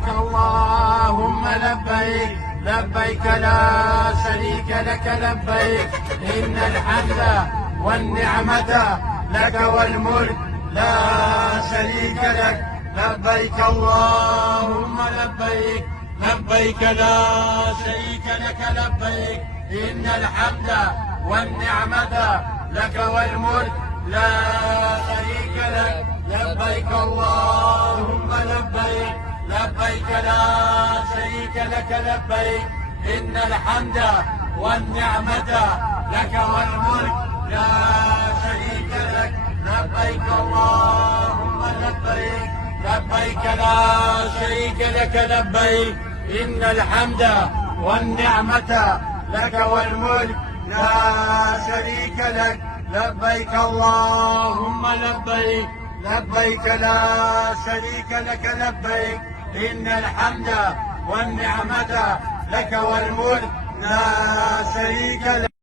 لبيك اللهم لبيك لبيك لا شريك لك لبيك إن الحمد والنعمة لك والملك لا شريك لك لبيك اللهم لبيك لبيك لا شريك لك لبيك إن الحمد والنعمة لك والملك لا شريك لك لبيك اللهم لبيك لبيك لا شريك لك لبيك إن الحمد والنعمة لك والملك لا شريك لك لبيك اللهم لبيك لبيك لا شريك لك لبيك إن الحمد والنعمة لك والملك لا شريك لك لبيك اللهم لبيك لبيك لا شريك لك لبيك إن الحمد والنعمة لك والملك لا شريك لك.